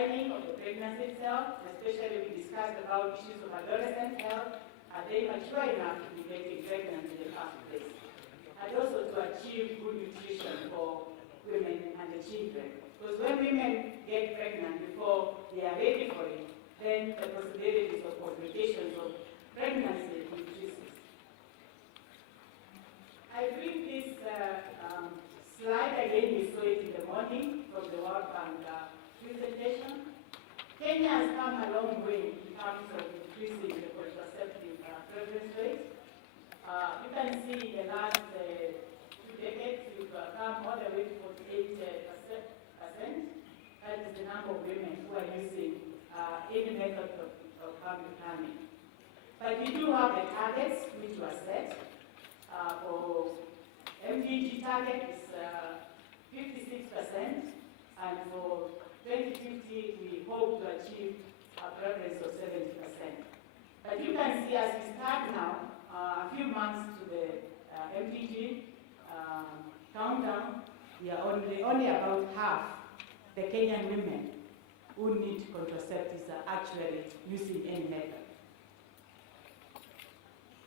timing of the pregnancy itself, especially we discussed about issues of adolescent health. Are they mature enough to be getting pregnant in the first place? And also to achieve good nutrition for women and the children. Because when women get pregnant before they are ready for it, then the possibilities of complications of pregnancy increases. I bring this slide again, we saw it in the morning from the World Bank presentation. Kenya has come a long way in terms of increasing the contraceptive prevalence rate. You can see in the last 2 decades, we've come all the way to 48%. That is the number of women who are using any method of family planning. But we do have the targets which were set. For MDG target is 56%, and for 2050 we hope to achieve a prevalence of 70%. But you can see as we start now, a few months to the MDG countdown, we are only about half the Kenyan women who need contraceptives are actually using any method.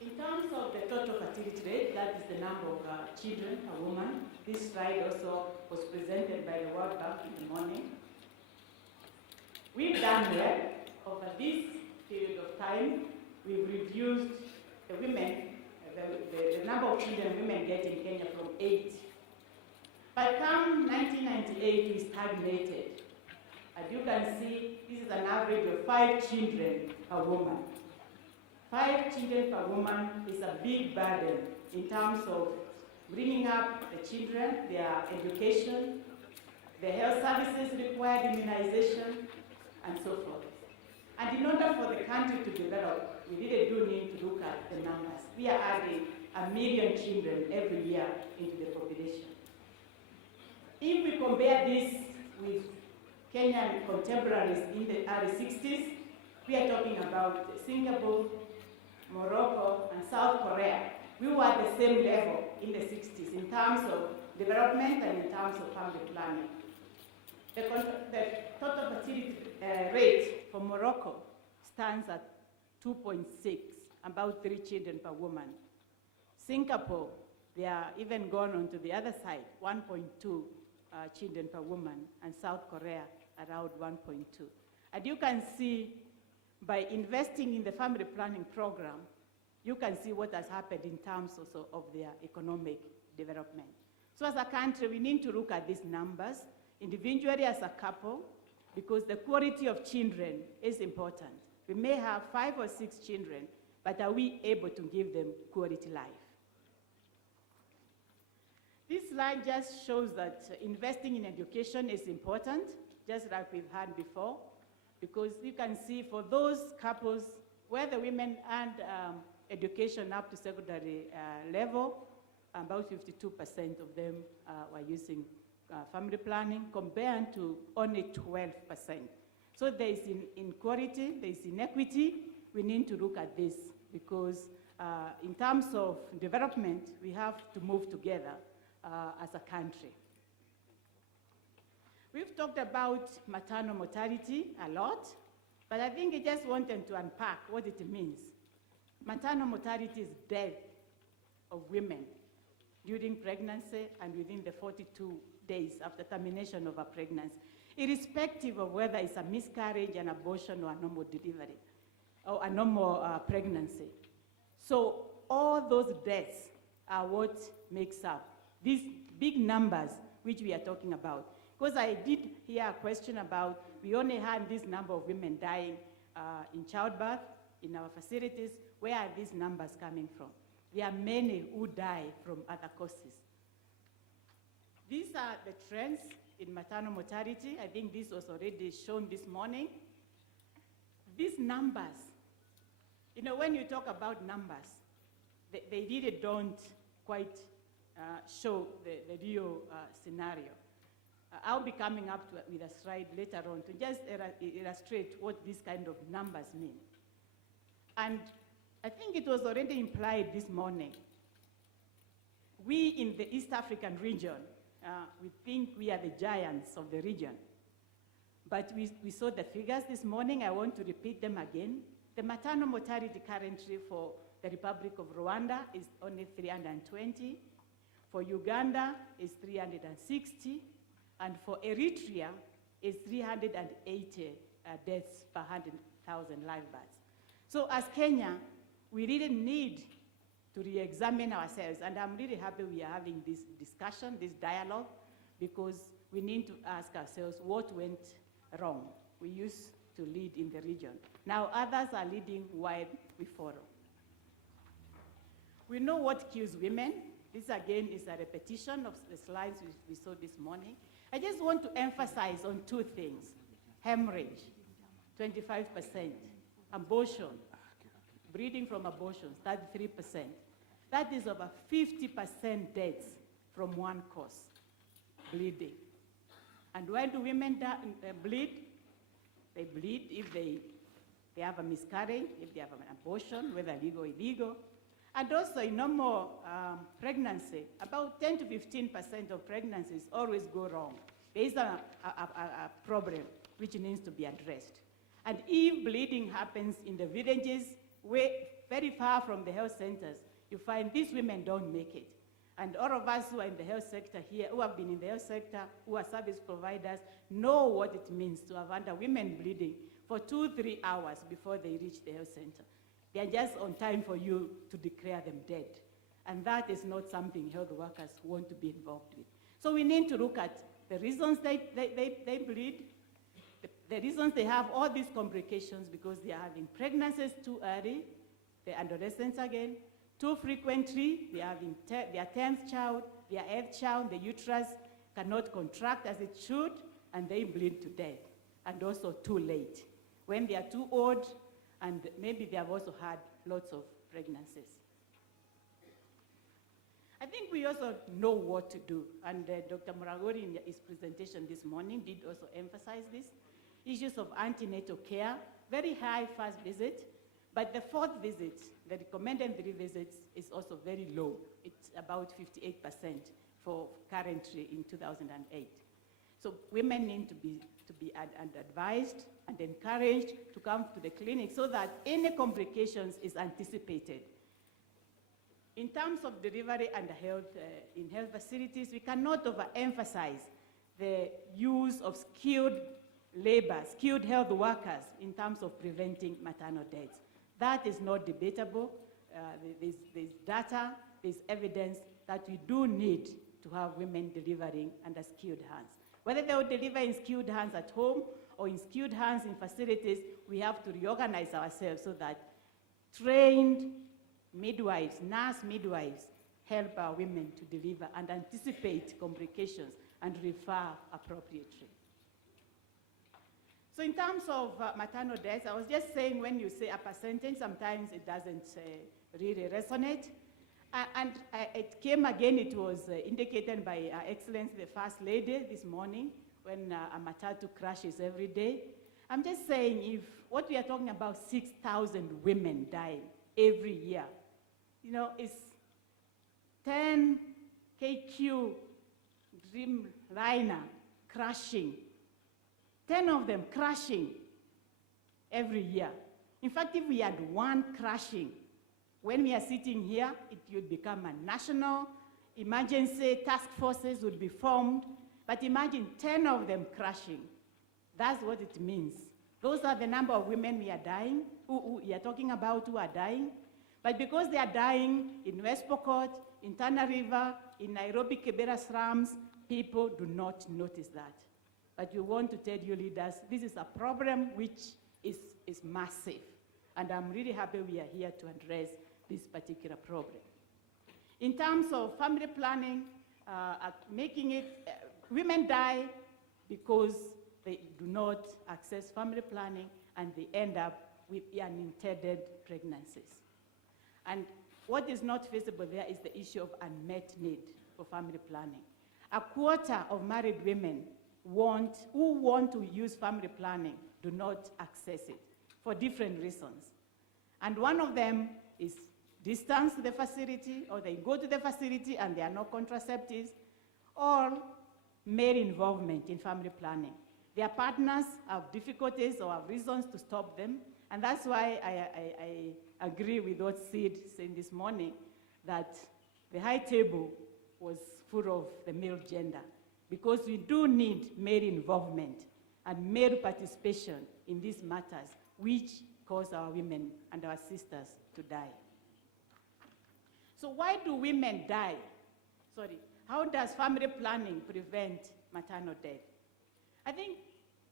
In terms of the total fertility rate, that is the number of children per woman. This slide also was presented by the World Bank in the morning. We've done well. Over this period of time, we've reduced the women, the number of children women get in Kenya from 8. But come 1998, we stagnated. As you can see, this is an average of 5 children per woman. 5 children per woman is a big burden in terms of bringing up the children, their education, the health services required, immunization, and so forth. And in order for the country to develop, we really do need to look at the numbers. We are adding 1 million children every year into the population. If we compare this with Kenyan contemporaries in the early 60s, we are talking about Singapore, Morocco, and South Korea. We were at the same level in the 60s in terms of development and in terms of family planning. The total fertility rate for Morocco stands at 2.6, about 3 children per woman. Singapore, they are even gone on to the other side, 1.2 children per woman, and South Korea around 1.2. And you can see by investing in the family planning program, you can see what has happened in terms also of their economic development. So as a country, we need to look at these numbers individually as a couple, because the quality of children is important. We may have 5 or 6 children, but are we able to give them quality life? This slide just shows that investing in education is important, just like we've had before, because you can see for those couples where the women earned education up to secondary level, about 52% of them were using family planning, compared to only 12%. So there is inequality, there is inequity. We need to look at this because in terms of development, we have to move together as a country. We've talked about maternal mortality a lot, but I think I just wanted to unpack what it means. Maternal mortality is death of women during pregnancy and within the 42 days after termination of a pregnancy, irrespective of whether it's a miscarriage, an abortion, or a normal delivery, or a normal pregnancy. So all those deaths are what makes up these big numbers which we are talking about. Because I did hear a question about, we only had this number of women dying in childbirth in our facilities. Where are these numbers coming from? There are many who die from other causes. These are the trends in maternal mortality. I think this was already shown this morning. These numbers, you know, when you talk about numbers, they really don't quite show the real scenario. I'll be coming up with a slide later on to just illustrate what these kind of numbers mean. And I think it was already implied this morning. We in the East African region, we think we are the giants of the region. but we saw the figures this morning. I want to repeat them again. The maternal mortality currently for the Republic of Rwanda is only 320. For Uganda is 360. And for Eritrea is 380 deaths per 100,000 live births. So as Kenya, we really need to re-examine ourselves. And I'm really happy we are having this discussion, this dialogue, because we need to ask ourselves what went wrong. We used to lead in the region. Now others are leading while we follow. We know what kills women. This again is a repetition of the slides we saw this morning. I just want to emphasize on two things. Hemorrhage, 25%. Abortion, bleeding from abortions, 33%. That is over 50% deaths from one cause, bleeding. And why do women bleed? They bleed if they have a miscarriage, if they have an abortion, whether legal or illegal. And also in normal pregnancy, about 10 to 15% of pregnancies always go wrong. There is a problem which needs to be addressed. And if bleeding happens in the villages, very far from the health centers, you find these women don't make it. And all of us who are in the health sector here, who have been in the health sector, who are service providers, know what it means to have under women bleeding for 2-3 hours before they reach the health center. They are just on time for you to declare them dead. And that is not something health workers want to be involved with. So we need to look at the reasons they bleed, the reasons they have all these complications because they are having pregnancies too early, the adolescents again, too frequently, they are having their 10th child, their 8th child, the uterus cannot contract as it should, and they bleed to death, and also too late. When they are too old, and maybe they have also had lots of pregnancies. I think we also know what to do, and Dr. Muragori in his presentation this morning did also emphasize this. Issues of antenatal care, very high first visit, but the fourth visit, the recommended 3 visits, is also very low. It's about 58% for currently in 2008. So women need to be advised and encouraged to come to the clinic so that any complications is anticipated. In terms of delivery and health, in health facilities, we cannot overemphasize the use of skilled labor, skilled health workers in terms of preventing maternal deaths. That is not debatable. There's data, there's evidence that we do need to have women delivering under skilled hands. Whether they will deliver in skilled hands at home or in skilled hands in facilities, we have to reorganize ourselves so that trained midwives, nurse midwives, help our women to deliver and anticipate complications and refer appropriately. So in terms of maternal deaths, I was just saying when you say a percentage, sometimes it doesn't really resonate. It came again, it was indicated by Her Excellency the First Lady this morning when a matatu crashes every day. I'm just saying if what we are talking about 6,000 women dying every year, you know, it's 10 KQ Dreamliner crashing, 10 of them crashing every year. In fact, if we had one crashing, when we are sitting here, it would become a national emergency task forces would be formed. But imagine 10 of them crashing. That's what it means. Those are the number of women we are dying, who we are talking about who are dying. But because they are dying in West Pokot, in Tana River, in Nairobi, Kibera slums, people do not notice that. But we want to tell you leaders, this is a problem which is massive. And I'm really happy we are here to address this particular problem. In terms of family planning, making it, women die because they do not access family planning and they end up with unintended pregnancies. And what is not feasible there is the issue of unmet need for family planning. A quarter of married women who want to use family planning do not access it for different reasons. And one of them is distance to the facility, or they go to the facility and there are no contraceptives, or male involvement in family planning. Their partners have difficulties or have reasons to stop them. And that's why I agree with what Sid said this morning, that the high table was full of the male gender, because we do need male involvement and male participation in these matters, which cause our women and our sisters to die. So why do women die? Sorry, how does family planning prevent maternal death? I think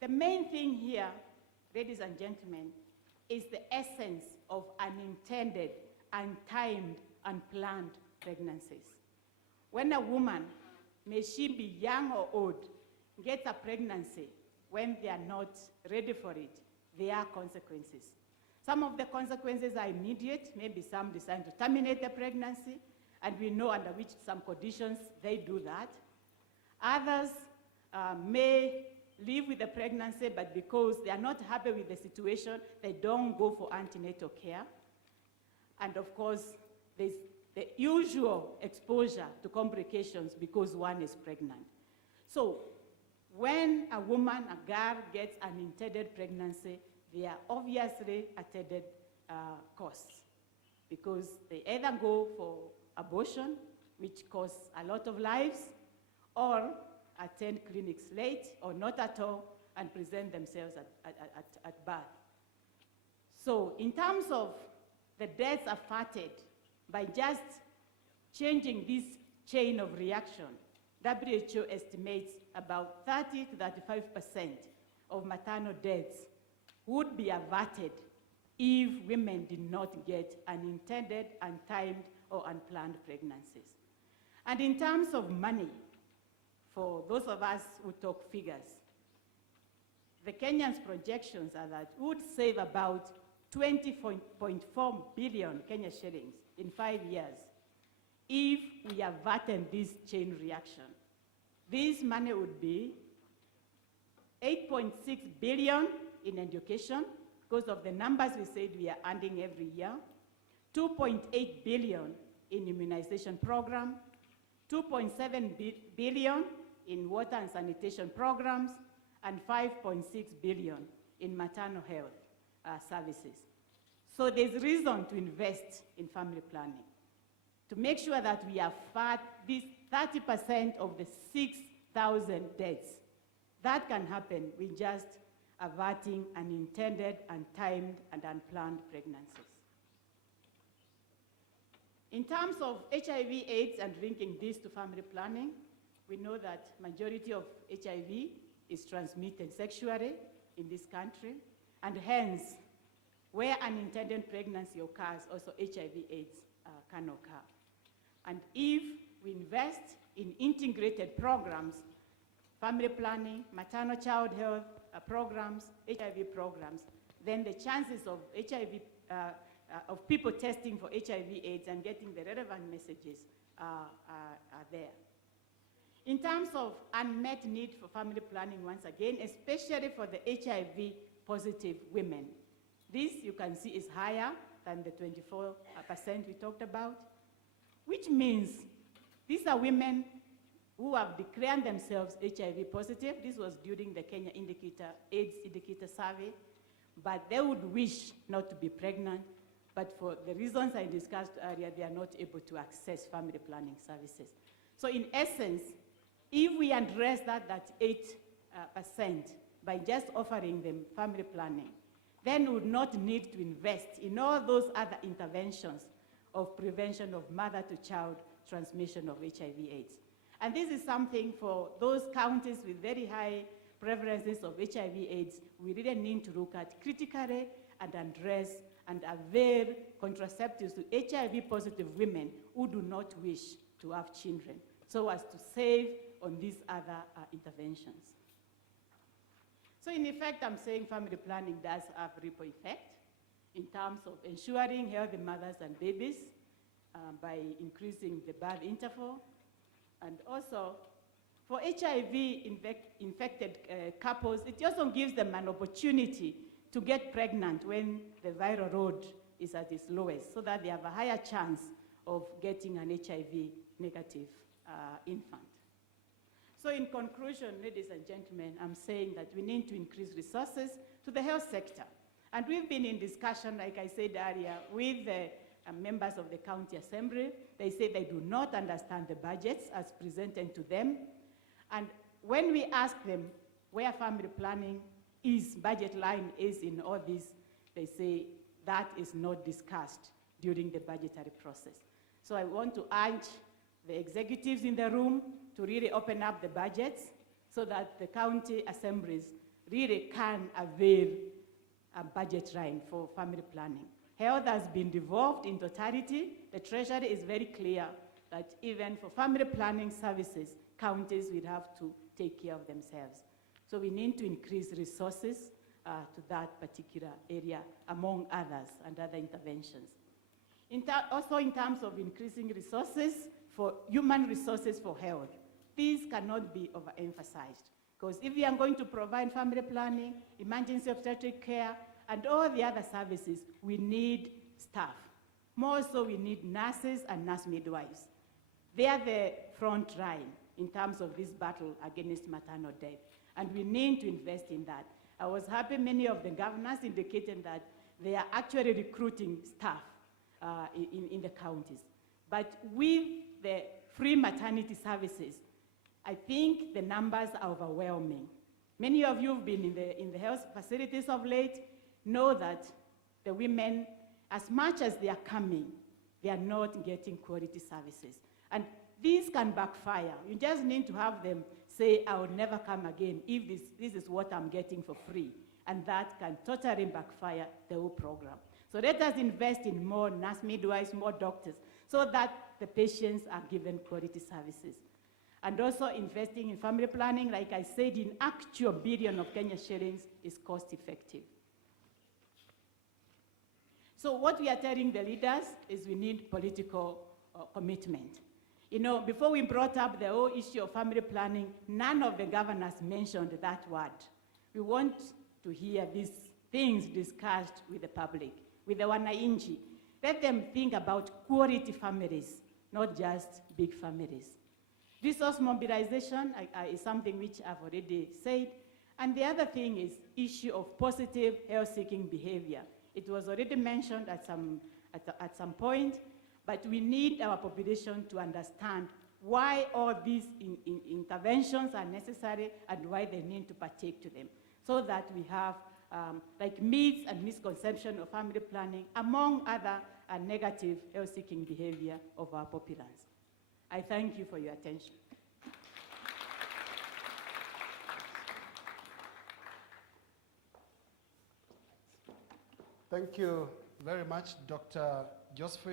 the main thing here, ladies and gentlemen, is the essence of unintended, untimed, unplanned pregnancies. When a woman, may she be young or old, gets a pregnancy when they are not ready for it, there are consequences. Some of the consequences are immediate. Maybe some decide to terminate the pregnancy, and we know under which some conditions they do that. Others may live with the pregnancy, but because they are not happy with the situation, they don't go for antenatal care. And of course, there's the usual exposure to complications because one is pregnant. So when a woman, a girl, gets an unintended pregnancy, there are obviously attended costs, because they either go for abortion, which costs a lot of lives, or attend clinics late or not at all and present themselves at birth. So in terms of the deaths averted by just changing this chain of reaction, WHO estimates about 30 to 35% of maternal deaths would be averted if women did not get unintended, untimed, or unplanned pregnancies. And in terms of money, for those of us who talk figures, the Kenyans' projections are that we would save about 20.4 billion Kenya shillings in 5 years if we averted this chain reaction. This money would be 8.6 billion in education, because of the numbers we said we are adding every year, 2.8 billion in immunization program, 2.7 billion in water and sanitation programs, and 5.6 billion in maternal health services. So there's reason to invest in family planning, to make sure that we avert this 30% of the 6,000 deaths. That can happen with just averting unintended, untimed, and unplanned pregnancies. In terms of HIV/AIDS and linking this to family planning, we know that majority of HIV is transmitted sexually in this country, and hence, where unintended pregnancy occurs, also HIV/AIDS can occur. And if we invest in integrated programs, family planning, maternal child health programs, HIV programs, then the chances of of people testing for HIV/AIDS and getting the relevant messages are there. In terms of unmet need for family planning, once again, especially for the HIV-positive women, this, you can see, is higher than the 24% we talked about, which means these are women who have declared themselves HIV positive. This was during the Kenya AIDS indicator survey, but they would wish not to be pregnant, but for the reasons I discussed earlier, they are not able to access family planning services. So in essence, if we address that 8% by just offering them family planning, then we would not need to invest in all those other interventions of prevention of mother-to-child transmission of HIV/AIDS. And this is something for those counties with very high prevalences of HIV/AIDS, we really need to look at critically and address and avail contraceptives to HIV-positive women who do not wish to have children, so as to save on these other interventions. So in effect, I'm saying family planning does have ripple effect in terms of ensuring healthy mothers and babies by increasing the birth interval. And also, for HIV-infected couples, it also gives them an opportunity to get pregnant when the viral load is at its lowest, so that they have a higher chance of getting an HIV-negative infant. So in conclusion, ladies and gentlemen, I'm saying that we need to increase resources to the health sector. And we've been in discussion, like I said earlier, with the members of the county assembly. They say they do not understand the budgets as presented to them. And when we ask them where family planning is, budget line is in all this, they say that is not discussed during the budgetary process. So I want to urge the executives in the room to really open up the budgets so that the county assemblies really can avail a budget line for family planning. Health has been devolved in totality. The Treasury is very clear that even for family planning services, counties will have to take care of themselves. So we need to increase resources to that particular area, among others, and other interventions. Also in terms of increasing resources for human resources for health, these cannot be overemphasized. Because if we are going to provide family planning, emergency obstetric care, and all the other services, we need staff. More so, we need nurses and nurse midwives. They are the front line in terms of this battle against maternal death, and we need to invest in that. I was happy many of the governors indicated that they are actually recruiting staff in the counties. But with the free maternity services, I think the numbers are overwhelming. Many of you have been in the health facilities of late, know that the women, as much as they are coming, they are not getting quality services. And these can backfire. You just need to have them say, I will never come again if this is what I'm getting for free. And that can totally backfire the whole program. So let us invest in more nurse midwives, more doctors, so that the patients are given quality services. And also investing in family planning, like I said, in actual billion of Kenya shillings is cost effective. So what we are telling the leaders is we need political commitment. You know, before we brought up the whole issue of family planning, none of the governors mentioned that word. We want to hear these things discussed with the public, with the wananchi. Let them think about quality families, not just big families. Resource mobilization is something which I've already said. And the other thing is issue of positive health-seeking behavior. It was already mentioned at some point, but we need our population to understand why all these interventions are necessary and why they need to partake to them, so that we have like myths and misconception of family planning, among other negative health-seeking behavior of our populace. I thank you for your attention. Thank you very much, Dr. Josephine.